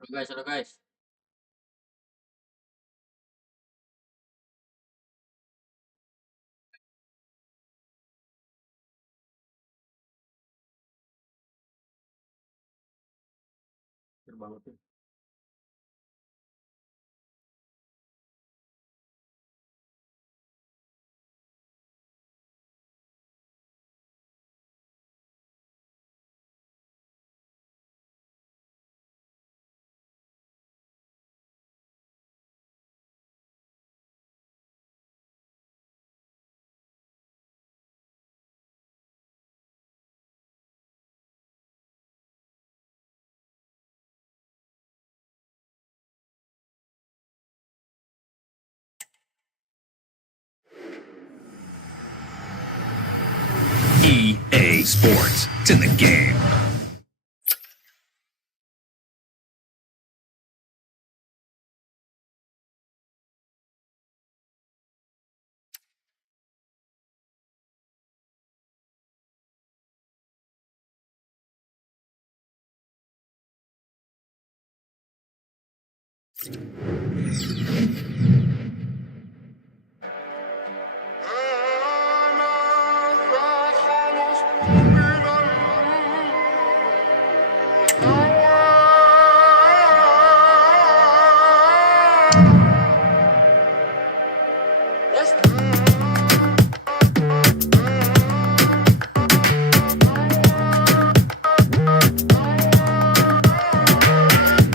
Halo guys. Seru banget tuh. EA Sports. It's in the game.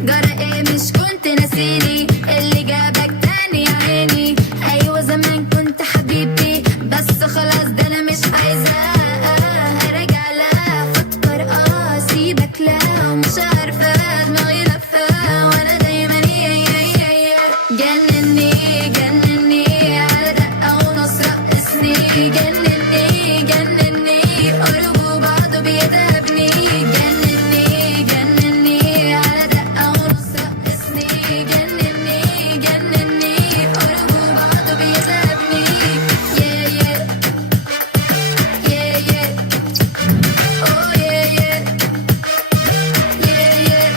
جرى ايه مش كنت ناسيني اللي جابك تاني يا عيني. ايوه زمان كنت حبيبي بس خلاص ده انا مش عايزة ارجع لا افكر اسيبك لا ومش عارفة دماغي لفة وانا دايما جنني جنني على دقة ونص رقصني جنني جنني قربوا بعضه بيتعبني جنني جنني على دقة ونص رقصني جنني جنني قربوا بعضه بيتعبني yeah yeah yeah yeah oh yeah yeah yeah yeah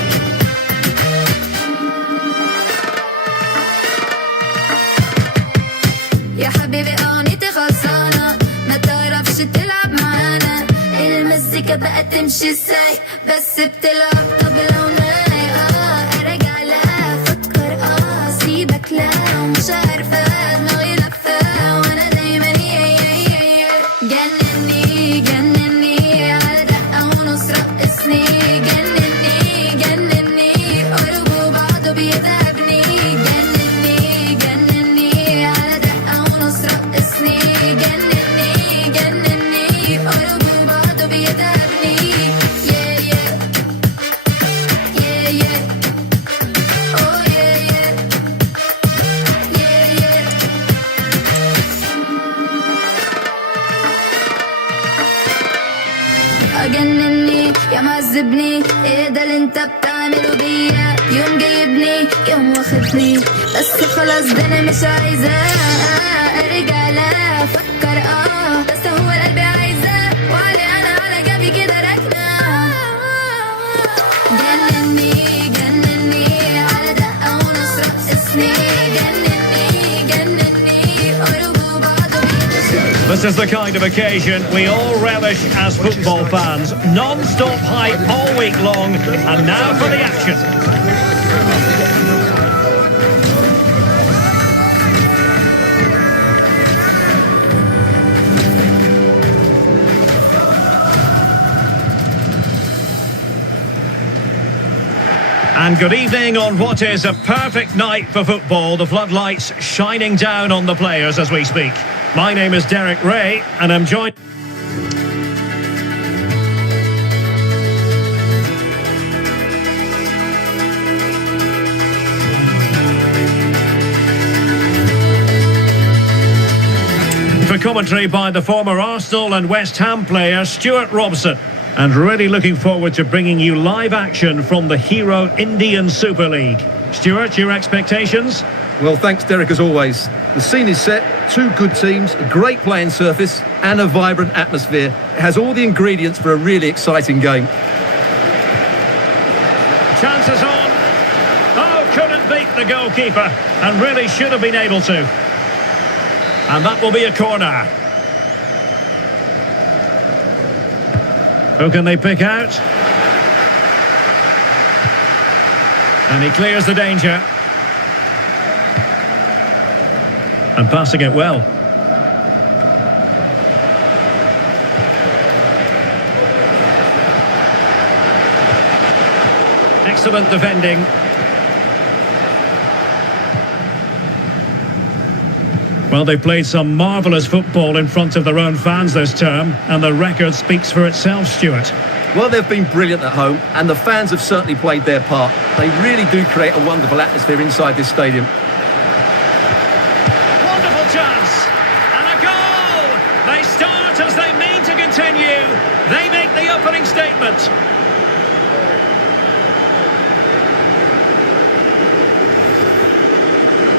يا حبيبي اغنيتي خلصانة ما تعرفش تلعب معانا. المزيكا بقى تمشي ازاي بس بتلعب طبلة وناي ارجع لا افكر اسيبك لا ومش عارفة دماغي لفة وانا دايما جنني جنني على دقة ونص رقصني جنني جنني قربوا بعضه بيتعبني جنني جنني على دقة ونص رقصني جنني جنني قربوا بعضه بيتعبني yeah yeah yeah yeah oh yeah yeah yeah yeah أجنني يا معذبني ايه ده اللي انت بتعمله بيا. يوم جايبني يوم واخدني بس خلاص ده انا مش عايزة ارجع لا افكر بس هو القلب عايزة وعلي انا على جنبي كده راكنة جنني جنني على دقة ونص رقصني جنني جنني قربوا بعضه بيتعبني. This is the kind of occasion we all relish as football fans. Non-stop hype all week long, and now for the action. And good evening on what is a perfect night for football. The floodlights shining down on the players as we speak. My name is Derek Ray, and I'm joined... for commentary by the former Arsenal and West Ham player Stuart Robson. And really looking forward to bringing you live action from the Hero Indian Super League. Stuart, your expectations? Well, thanks, Derek, as always. The scene is set, two good teams, a great playing surface and a vibrant atmosphere. It has all the ingredients for a really exciting game. Chances on. the goalkeeper and really should have been able to. And that will be a corner. Who can they pick out? And he clears the danger. And passing it well. Excellent defending. Well, they've played some marvellous football in front of their own fans this term, and the record speaks for itself, Stuart. Well, they've been brilliant at home, and the fans have certainly played their part. They really do create a wonderful atmosphere inside this stadium. Wonderful chance! And a goal! They start as they mean to continue. They make the opening statement.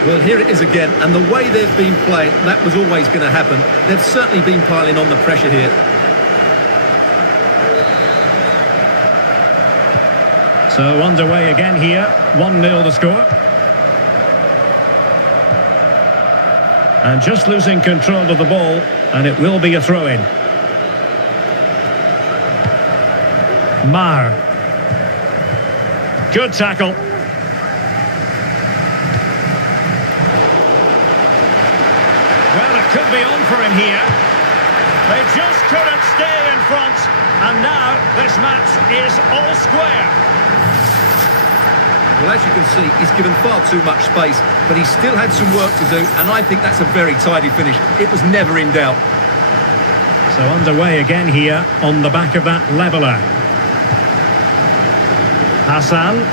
Well, here it is again, and the way they've been playing, that was always going to happen. They've certainly been piling on the pressure here. So underway again here, 1-0 the score. And just losing control of the ball, and it will be a throw-in. Maher. Good tackle. Well, it could be on for him here. They just couldn't stay in front, and now this match is all square. Well, as you can see, he's given far too much space, but he still had some work to do, and I think that's a very tidy finish. It was never in doubt. So underway again here on the back of that leveller. Hassan.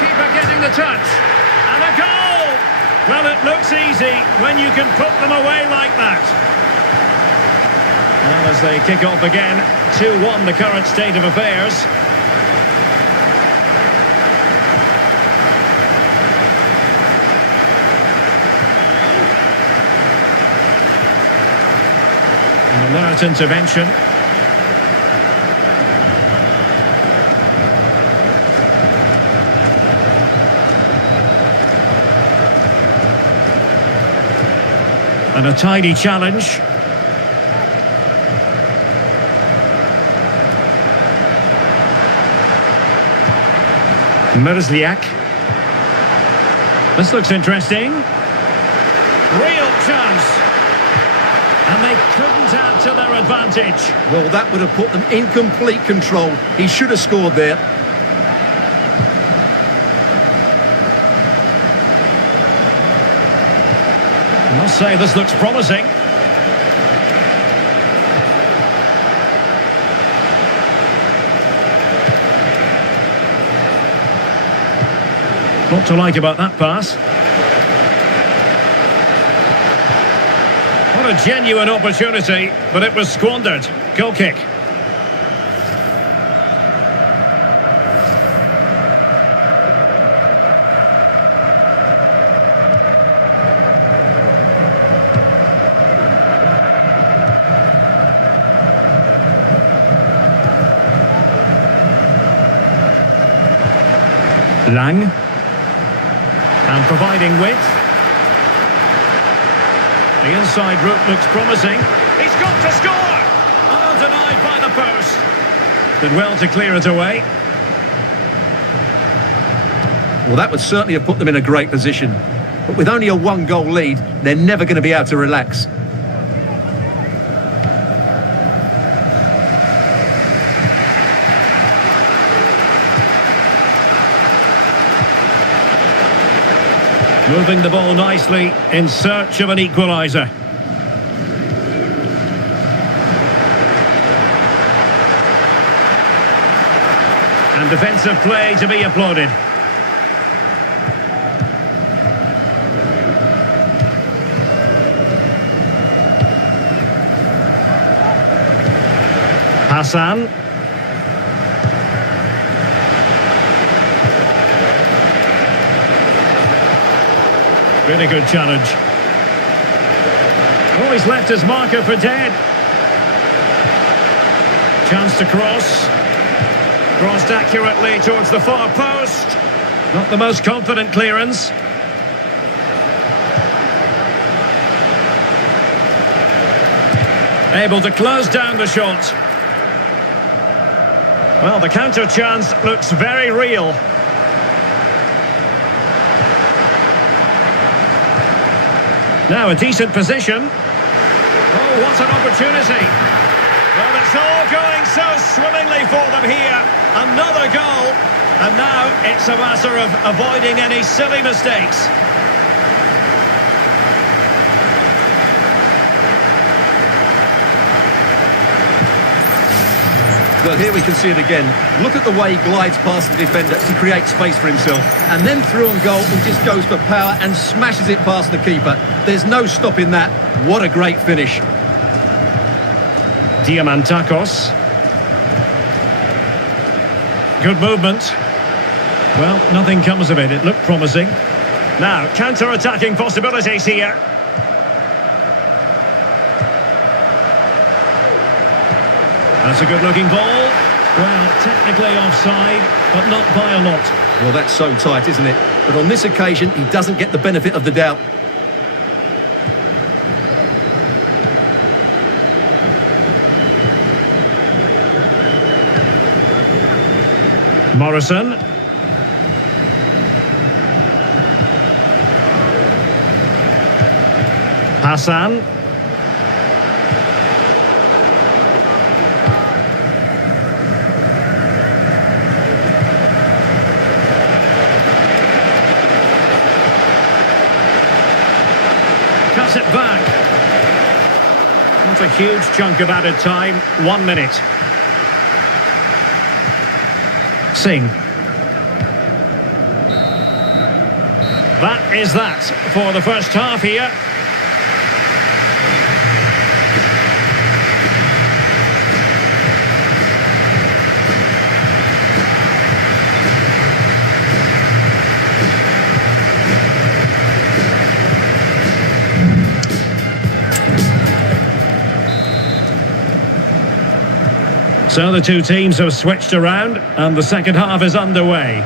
Keeper getting the touch. And a goal! Well, it looks easy when you can put them away like that. Well, as they kick off again, 2-1 the current state of affairs. An alert intervention. And a tidy challenge. Merzliak. This looks interesting. Real chance. And they couldn't add to their advantage. Well, that would have put them in complete control. He should have scored there. I must say, this looks promising. Not to like about that pass. What a genuine opportunity, but it was squandered. Goal kick. Lang. And providing width. The inside route looks promising. He's got to score! Oh, denied by the post. Did well to clear it away. Well, that would certainly have put them in a great position. But with only a one-goal lead, they're never going to be able to relax. Moving the ball nicely in search of an equaliser. And defensive play to be applauded. Hassan. Really good challenge. Oh, he's left his marker for dead. Chance to cross. Crossed accurately towards the far post. Not the most confident clearance. Able to close down the shot. Well, the counter chance looks very real. Now a decent position. Oh, what an opportunity. Well, it's all going so swimmingly for them here. Another goal. And now it's a matter of avoiding any silly mistakes. Well, here we can see it again. Look at the way he glides past the defender to create space for himself. And then through on goal, he just goes for power and smashes it past the keeper. There's no stopping that. What a great finish. Diamantakos. Good movement. Well, nothing comes of it. It looked promising. Now, counter-attacking possibilities here. That's a good-looking ball. Well, technically offside, but not by a lot. Well, that's so tight, isn't it? But on this occasion, he doesn't get the benefit of the doubt. Morrison. Hassan. Cuts it back. Not a huge chunk of added time. 1 minute. Singh. That is that for the first half here. So the two teams have switched around and the second half is underway.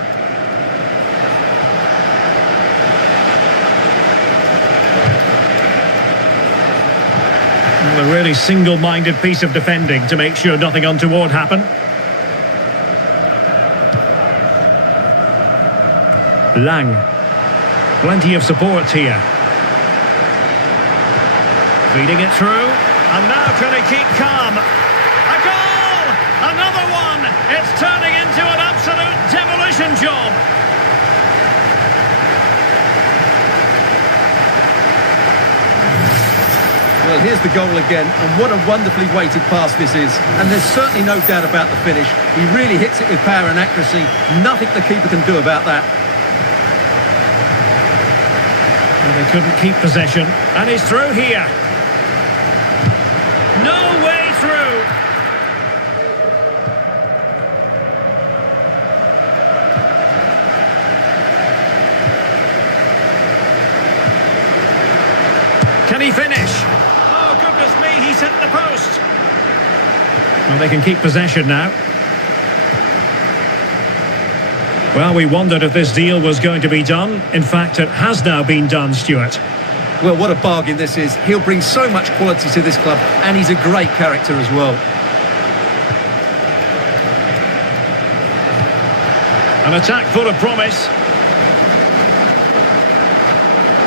Well, a really single-minded piece of defending to make sure nothing untoward happened. Lang. Plenty of support here. Feeding it through. And now can he keep calm? A goal! Another one! It's turning into an absolute demolition job. Well, here's the goal again, and what a wonderfully weighted pass this is. And there's certainly no doubt about the finish. He really hits it with power and accuracy. Nothing the keeper can do about that. Well, they couldn't keep possession. And he's through here. No way through. Can he finish? Oh, goodness me, he's hit the post. Well, they can keep possession now. Well, we wondered if this deal was going to be done. In fact, it has now been done, Stuart. Well, what a bargain this is. He'll bring so much quality to this club, and he's a great character as well. An attack full of promise.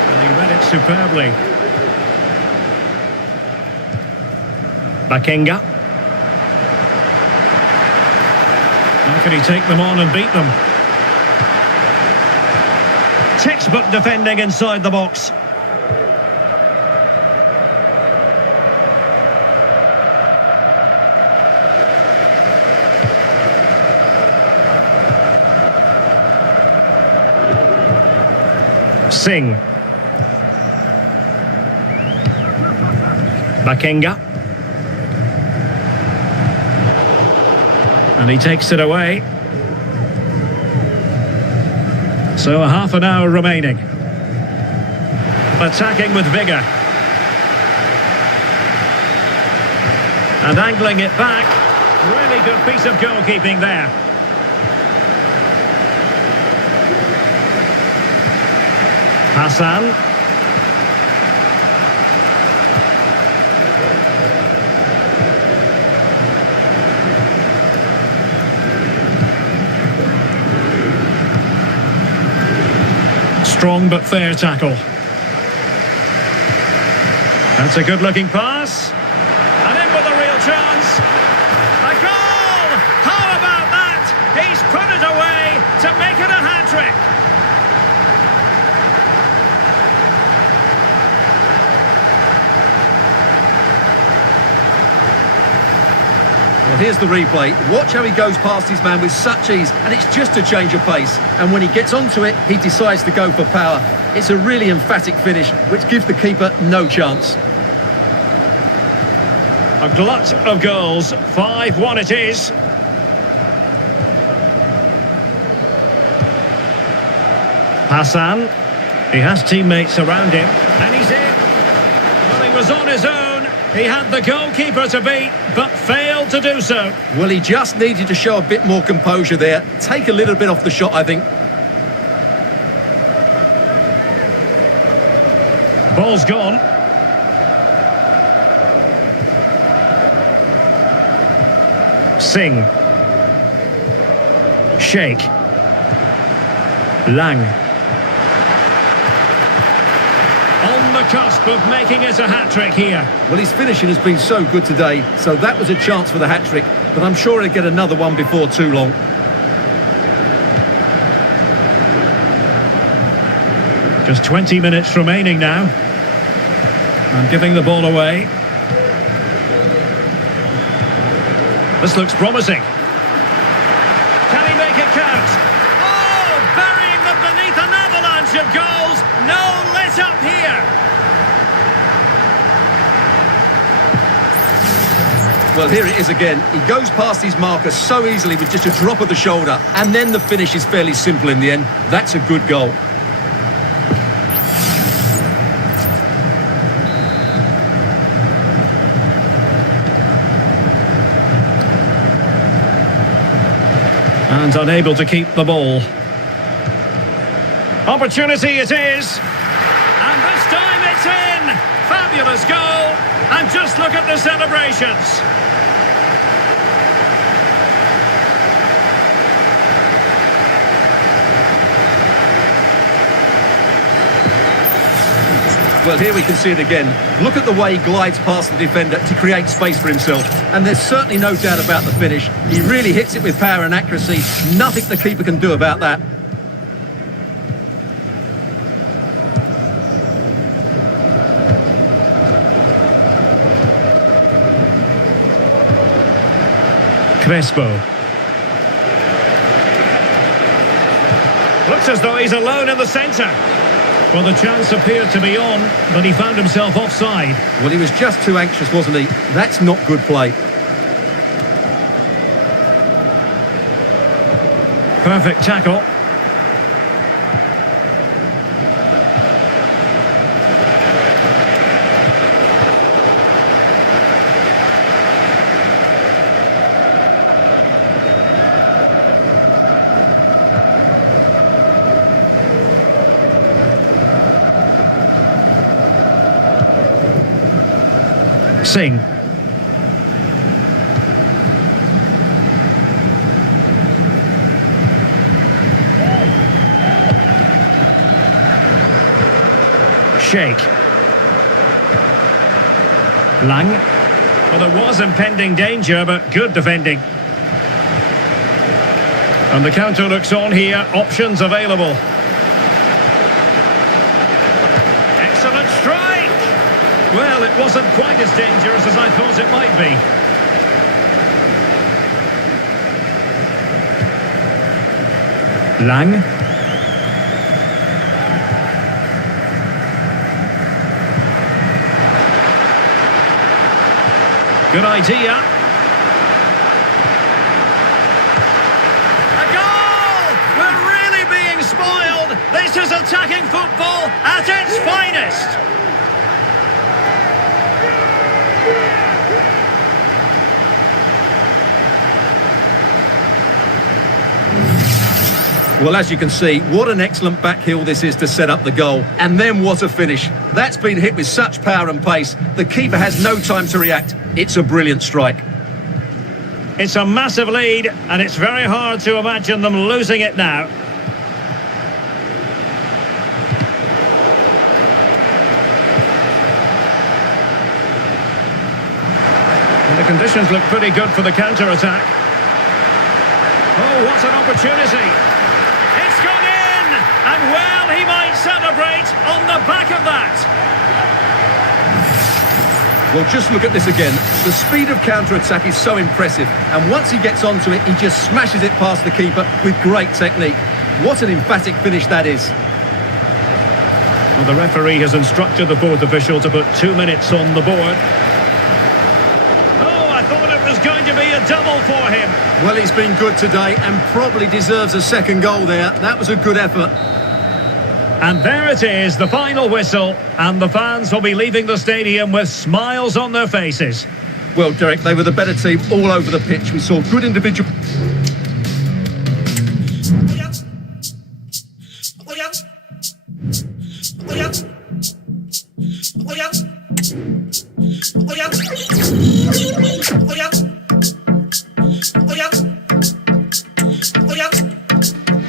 And he read it superbly. Bakenga. How can he take them on and beat them? Textbook defending inside the box. Singh. Bakenga. And he takes it away. So a half an hour remaining. Attacking with vigour. And angling it back. Really good piece of goalkeeping there. Hassan. Strong but fair tackle. That's a good-looking pass. And in with a real chance. A goal! How about that? He's put it away to make it a hat-trick. Well, here's the replay. Watch how he goes past his man with such ease, and it's just a change of pace. And when he gets onto it, he decides to go for power. It's a really emphatic finish, which gives the keeper no chance. A glut of goals. 5-1 it is. Hassan. He has teammates around him. And he's in. Well, he was on his own. He had the goalkeeper to beat, but failed to do so. Well, he just needed to show a bit more composure there. Take a little bit off the shot, I think. Ball's gone. Singh. Sheikh. Lang. On the cusp of making it a hat-trick here. Well, his finishing has been so good today, so that was a chance for the hat-trick, but I'm sure he'll get another one before too long. Just 20 minutes remaining now. And giving the ball away. This looks promising. Can he make it count? Oh, burying them beneath an avalanche of goals. No let up here. Well, here it is again. He goes past his marker so easily with just a drop of the shoulder, and then the finish is fairly simple in the end. That's a good goal. And unable to keep the ball. Opportunity it is. And this time it's in. Fabulous goal. And just look at the celebrations. Well, here we can see it again. Look at the way he glides past the defender to create space for himself. And there's certainly no doubt about the finish. He really hits it with power and accuracy. Nothing the keeper can do about that. Crespo. Looks as though he's alone in the centre. Well, the chance appeared to be on, but he found himself offside. Well, he was just too anxious, wasn't he? That's not good play. Perfect tackle. Singh. Sheikh. Lang. Well, there was impending danger, but good defending. And the counter looks on here. Options available. Excellent strike! Well, it wasn't quite as dangerous as I thought it might be. Lang. Good idea. A goal! We're really being spoiled. This is attacking football at its finest. Well, as you can see, what an excellent back heel this is to set up the goal. And then what a finish. That's been hit with such power and pace. The keeper has no time to react. It's a brilliant strike. It's a massive lead, and it's very hard to imagine them losing it now. And the conditions look pretty good for the counter-attack. Oh, what an opportunity! It's gone in! And well, he might celebrate on the back of that! Well, just look at this again. The speed of counter-attack is so impressive. And once he gets onto it, he just smashes it past the keeper with great technique. What an emphatic finish that is. Well, the referee has instructed the fourth official to put 2 minutes on the board. Oh, I thought it was going to be a double for him. Well, he's been good today and probably deserves a second goal there. That was a good effort. And there it is, the final whistle, and the fans will be leaving the stadium with smiles on their faces. Well, Derek, they were the better team all over the pitch. We saw good individual...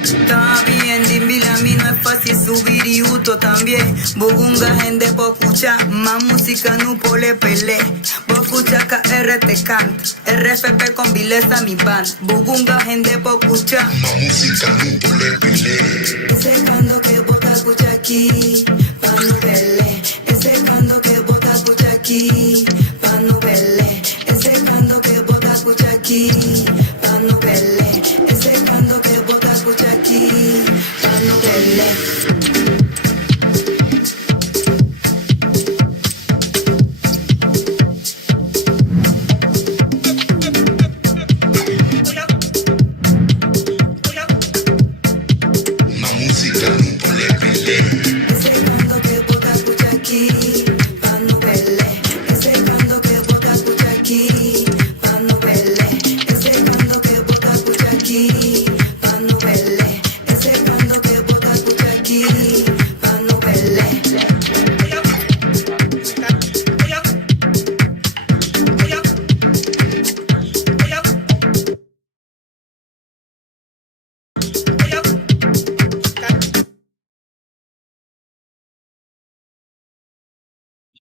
Está bien, Dimbila, a mí no es fácil subir y Uto también. Bugunga, gente, pocucha, más música, no pole pele. Pocucha, KR te canta, RFP con vileza mi band. Bugunga, gente, pocucha, más música, no pole pele. Ese cuando que bota escucha aquí, pa' no pele. Ese cuando que bota escucha aquí, pa' no pele. Ese cuando que bota escucha aquí, pa' no pele. Ese cuando que bota escucha aquí, pa' no pele.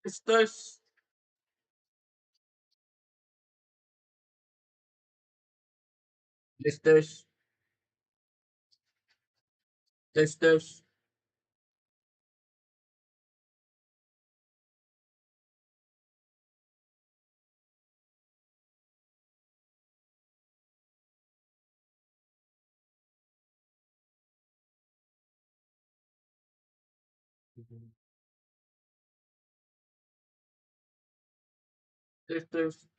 Estes. Estes. Estes. Estes.